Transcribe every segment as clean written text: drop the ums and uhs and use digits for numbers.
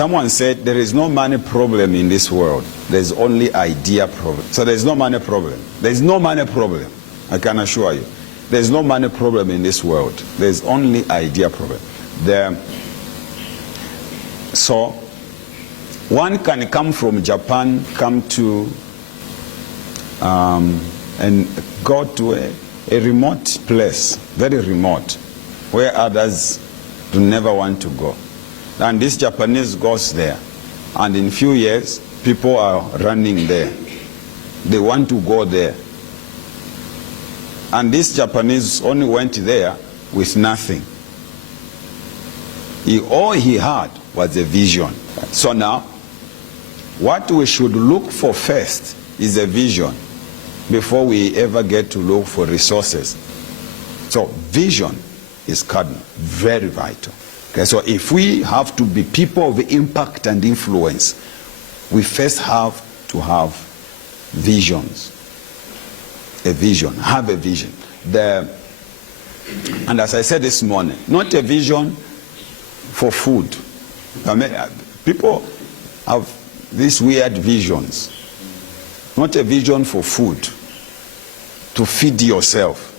Someone said there is no money problem in this world. There's only idea problem. So there's no money problem. There's no money problem. I can assure you. There's no money problem in this world. There's only idea problem. So one can come from Japan, come to and go to a remote place, very remote, where others do never want to go. And this Japanese goes there, and in few years, people are running there. They want to go there. And this Japanese only went there with nothing. All he had was a vision. So now, what we should look for first is a vision before we ever get to look for resources. So vision is cardinal, very vital. Okay, so if we have to be people of impact and influence, we first have to have visions. A vision, have a vision. And as I said this morning, not a vision for food. I mean, people have these weird visions. Not a vision for food, to feed yourself.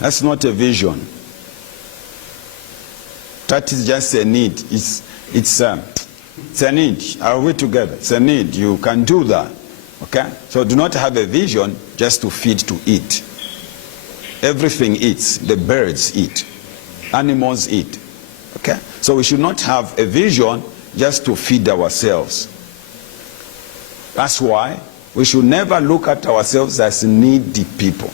That's not a vision. That is just a need. It's a need. Are we together? It's a need. You can do that. Okay? So do not have a vision just to feed, to eat. Everything eats. The birds eat. Animals eat. Okay? So we should not have a vision just to feed ourselves. That's why we should never look at ourselves as needy people.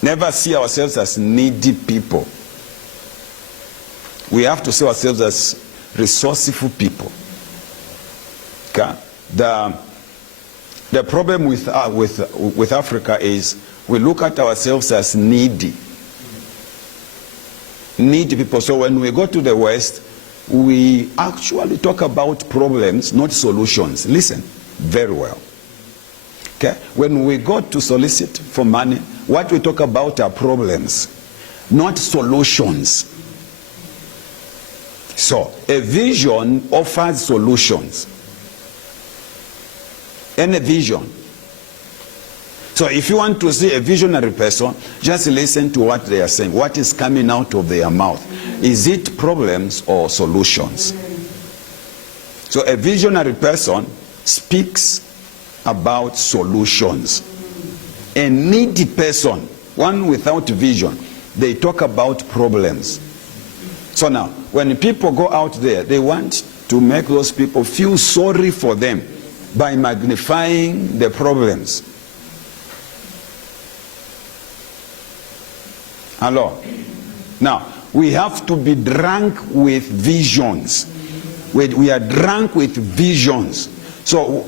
Never see ourselves as needy people. We have to see ourselves as resourceful people. Okay? The problem with Africa is we look at ourselves as needy. Needy people. So when we go to the West, we actually talk about problems, not solutions. Listen very well. Okay? When we go to solicit for money, what we talk about are problems, not solutions. So, a vision offers solutions. Any vision. So if you want to see a visionary person, just listen to what they are saying. What is coming out of their mouth? Is it problems or solutions? So a visionary person speaks about solutions. A needy person, one without vision, they talk about problems. So now, when people go out there, they want to make those people feel sorry for them by magnifying the problems. Hello? Now, we have to be drunk with visions. We are drunk with visions. So,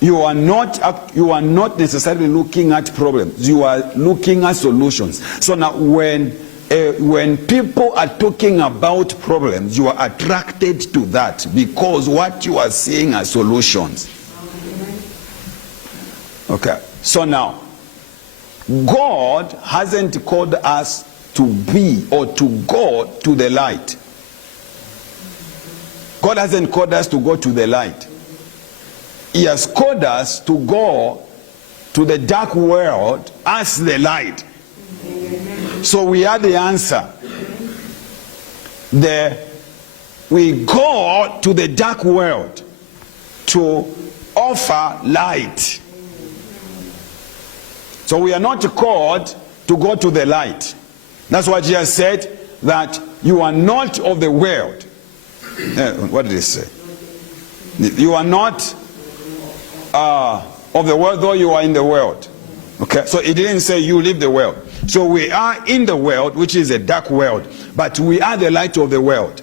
you are not necessarily looking at problems. You are looking at solutions. So now, when people are talking about problems, you are attracted to that because what you are seeing are solutions. Okay. So now, God hasn't called us to be or to go to the light. God hasn't called us to go to the light. He has called us to go to the dark world as the light. So we are the answer. We go to the dark world to offer light. So we are not called to go to the light. That's why Jesus said that you are not of the world. What did he say? You are not of the world, though you are in the world. Okay, so he didn't say you leave the world. So we are in the world, which is a dark world, but we are the light of the world.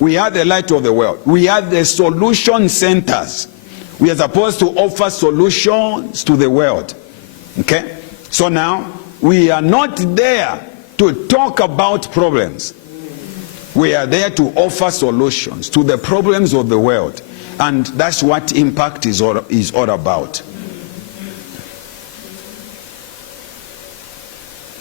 We are the light of the world. We are the solution centers. We are supposed to offer solutions to the world. Okay? So now, we are not there to talk about problems. We are there to offer solutions to the problems of the world. And that's what impact is all about.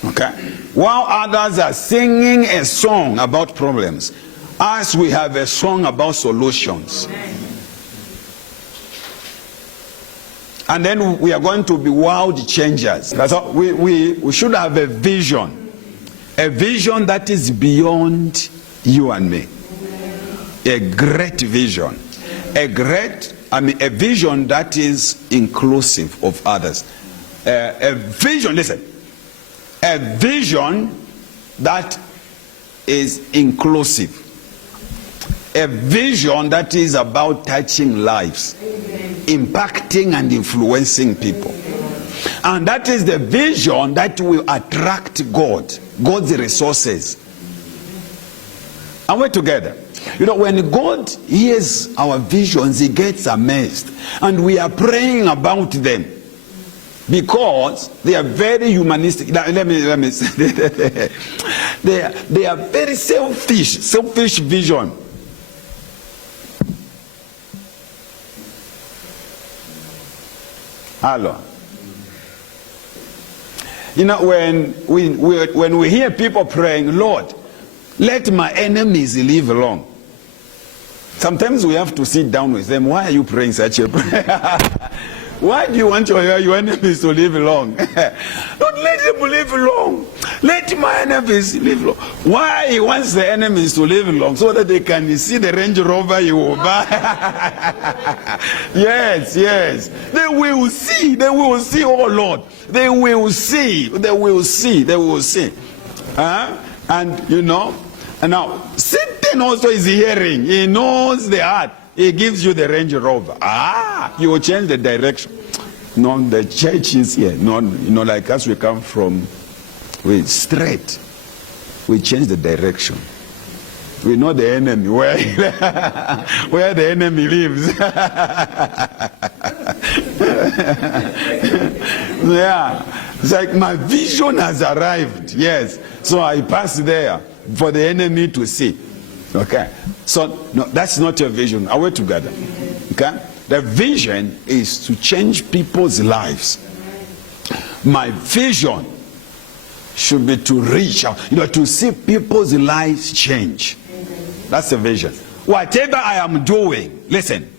Okay? While others are singing a song about problems, us, we have a song about solutions. And then we are going to be world changers. That's all. We should have a vision that is beyond you and me. A great vision. A vision that is inclusive of others. A vision, listen, a vision that is inclusive. A vision that is about touching lives, impacting and influencing people. And that is the vision that will attract God's resources. And we're together. You know, when God hears our visions, he gets amazed. And we are praying about them because they are very humanistic. Let me say, they are very selfish vision. Hello. You know, when we hear people praying, Lord, let my enemies live long. Sometimes we have to sit down with them. Why are you praying such a prayer? Why do you want your enemies to live long? Don't let them live long. Let my enemies live long. Why he wants the enemies to live long? So that they can see the Range Rover you will buy. Yes. They will see, oh Lord. They will see. And you know, and now Satan also is hearing. He knows the heart. He gives you the Range Rover. You will change the direction. No, the church is here. No, you know, like us, we come from, we straight. We change the direction. We know the enemy, where the enemy lives. Yeah. It's like my vision has arrived. Yes. So I pass there for the enemy to see. Okay. So no, that's not your vision. Are we together? Okay. The vision is to change people's lives. My vision should be to reach out, you know, to see people's lives change. That's the vision. Whatever I am doing, listen,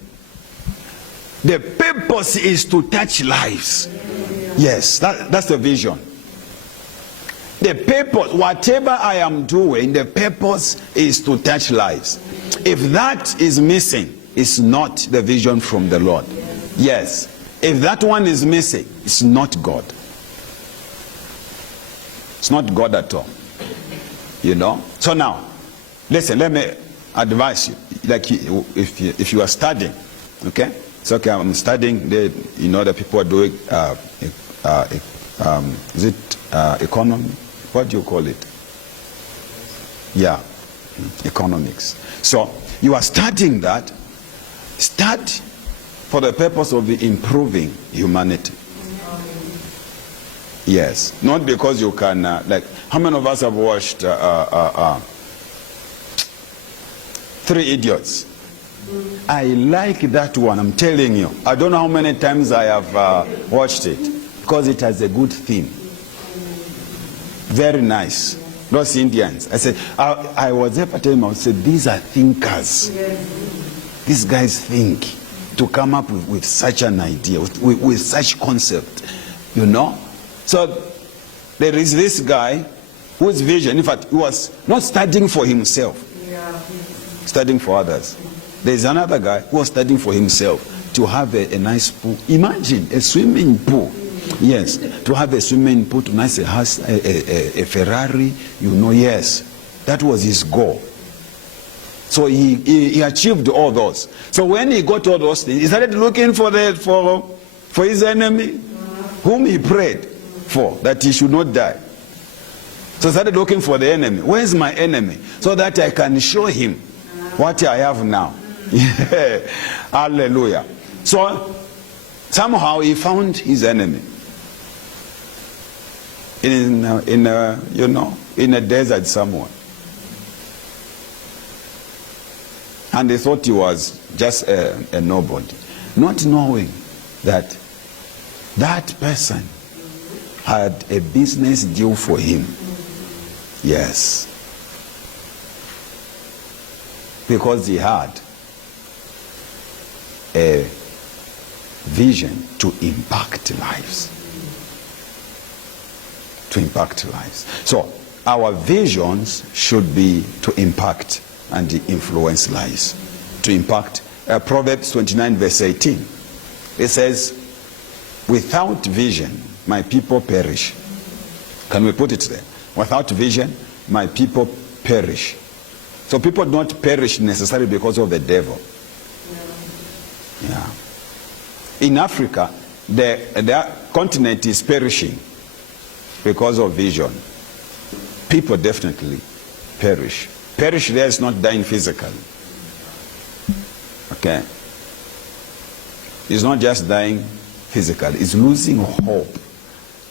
the purpose is to touch lives. Yes, that's the vision. The purpose, whatever I am doing, the purpose is to touch lives. If that is missing, it's not the vision from the Lord. Yes, if that one is missing, it's not God. It's not God at all. You know? So now, listen, let me advise you. Like if you are studying, okay? It's okay, I'm studying. You know, the people are doing, is it economy? What do you call it? Yeah, economics. So you are studying that. Start for the purpose of improving humanity. Yes, not because you can, like, how many of us have watched 3 Idiots? I like that one, I'm telling you. I don't know how many times I have watched it, because it has a good theme. Very nice. Those Indians. I said, I was there for telling them, I said, these are thinkers. These guys think to come up with such an idea, with such concept, you know. So there is this guy whose vision, in fact, he was not studying for himself, studying for others. There is another guy who was studying for himself to have a nice pool. Imagine a swimming pool. Yes, to have a swimming pool, to nice a house, a Ferrari, you know. Yes, that was his goal. So he achieved all those. So when he got all those things, he started looking for his enemy, whom he prayed for, that he should not die. So he started looking for the enemy. Where's my enemy? So that I can show him what I have now. Hallelujah. So somehow he found his enemy in a desert somewhere. And they thought he was just a nobody, not knowing that that person had a business deal for him. Yes. Because he had a vision to impact lives. To impact lives. So our visions should be to impact and influence lives. To impact. Proverbs 29 verse 18. It says, without vision, my people perish. Can we put it there? Without vision, my people perish. So people don't perish necessarily because of the devil. Yeah. In Africa, the continent is perishing because of vision. People definitely perish. Perish there is not dying physically. Okay? It's not just dying physically. It's losing hope.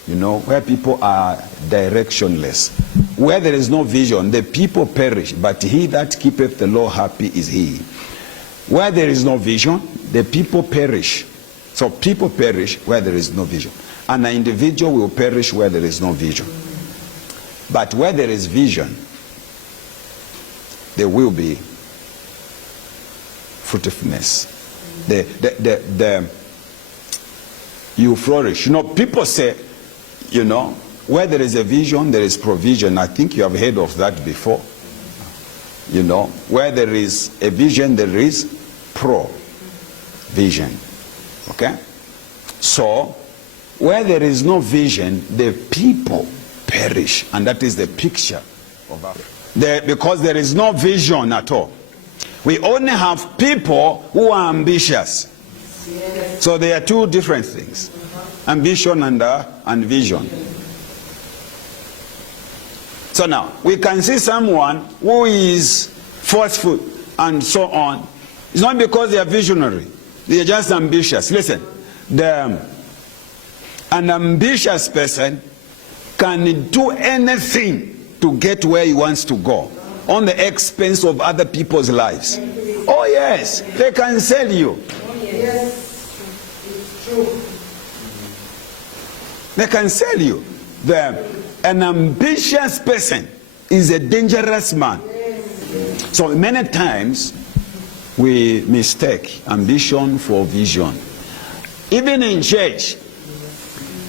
You know, where people are directionless. Where there is no vision, the people perish. But he that keepeth the law happy is he. Where there is no vision, the people perish. So people perish where there is no vision. And an individual will perish where there is no vision. But where there is vision, there will be fruitfulness. You flourish. You know, people say, you know, where there is a vision, there is provision. I think you have heard of that before. You know, where there is a vision, there is provision. Okay? So, where there is no vision, the people perish. And that is the picture of Africa. Because there is no vision at all. We only have people who are ambitious. So there are two different things. Ambition and vision. So now, we can see someone who is forceful and so on. It's not because they are visionary. They are just ambitious. Listen, an ambitious person can do anything to get where he wants to go on the expense of other people's lives. Oh yes, they can sell you. Yes, it's true. They can sell you. An ambitious person is a dangerous man. So many times we mistake ambition for vision. Even in church,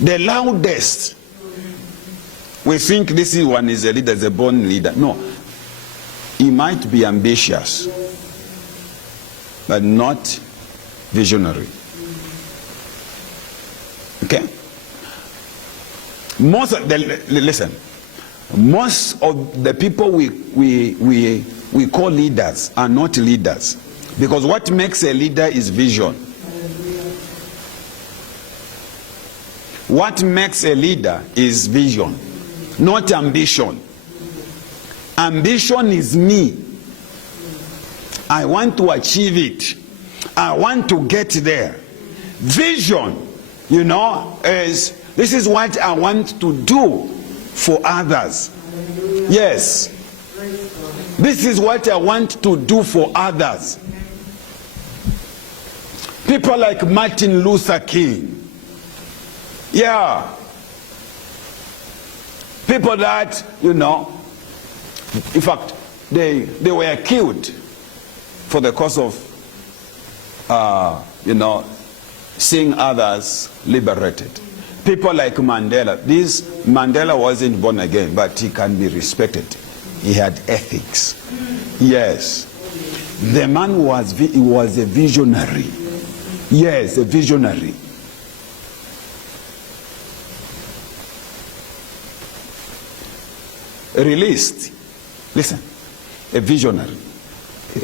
the loudest, we think this one is a leader, is a born leader. No, he might be ambitious, but not visionary. Okay? Most of the people we call leaders are not leaders, because what makes a leader is vision. What makes a leader is vision, not ambition. Ambition is me. I want to achieve it. I want to get there. Vision, you know, is this is what I want to do for others. Yes. This is what I want to do for others. People like Martin Luther King. Yeah. People that, you know, in fact, they were killed for the cause of, you know, seeing others liberated. People like Mandela. Mandela wasn't born again, but he can be respected. He had ethics. Yes. The man was a visionary. Yes, a visionary. Released. Listen, a visionary.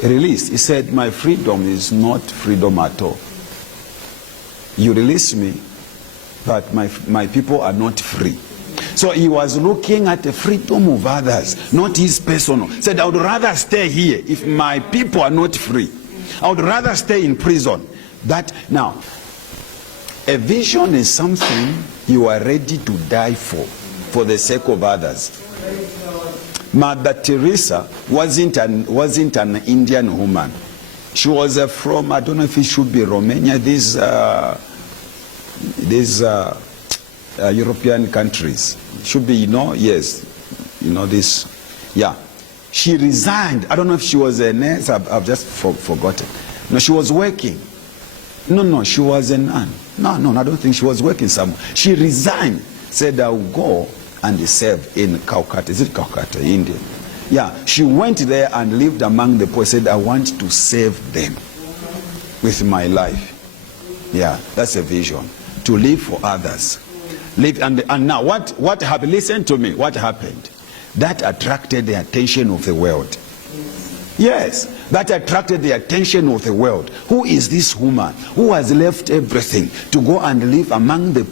Released. He said, my freedom is not freedom at all. You release me, but my people are not free. So he was looking at the freedom of others, not his personal. Said, I would rather stay here if my people are not free. I would rather stay in prison. That now, a vision is something you are ready to die for the sake of others. Mother Teresa wasn't an Indian woman. She was from, I don't know if it should be Romania, these European countries. Should be, you know, yes, you know, this Yeah. She resigned. I don't know if she was a nurse. I've just forgotten. No, she was working. No, she was a nun. No, I don't think she was working somewhere. She resigned. Said, I'll go and serve in Calcutta. Is it Calcutta, India? Yeah. She went there and lived among the poor. Said, I want to save them with my life. Yeah, that's a vision. To live for others. Live, and now what happened? Listen to me. What happened? That attracted the attention of the world. Yes, that attracted the attention of the world. Who is this woman who has left everything to go and live among the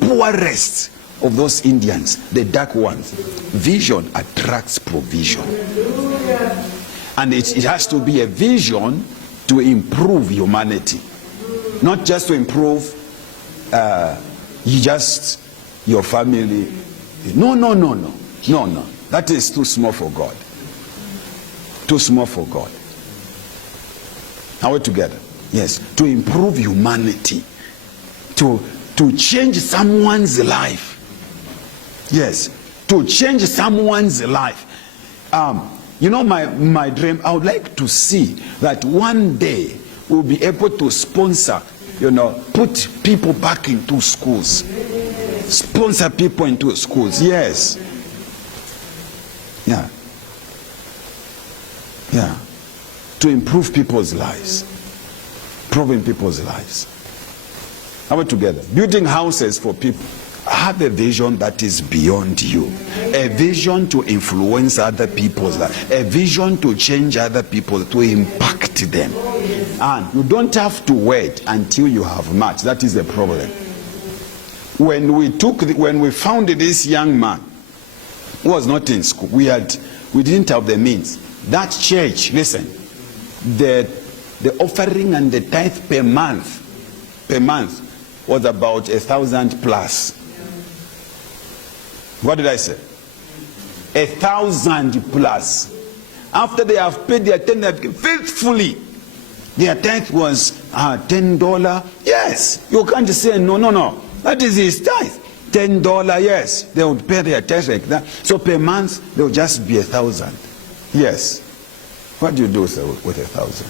poorest of those Indians, the dark ones? Vision attracts provision. And it has to be a vision to improve humanity. Not just to improve your family. No. That is too small for God. Too small for God. Are we together? Yes. To improve humanity. To change someone's life. Yes. To change someone's life. My dream, I would like to see that one day we'll be able to sponsor, put people back into schools. Sponsor people into schools. Yes. Yeah. To improve people's lives. Improving people's lives. Are we together? Building houses for people. Have a vision that is beyond you. A vision to influence other people's lives. A vision to change other people, to impact them. And you don't have to wait until you have much. That is the problem. When we found this young man who was not in school, we didn't have the means. That church, listen, the offering and the tithe per month was about 1,000 plus. What did I say? 1,000 plus. After they have paid their tithe faithfully, their tithe was $10. Yes, you can't say no. That is his tithe. $10, yes, they would pay their tax like that. So per month, they would just be 1,000. Yes. What do you do with 1,000?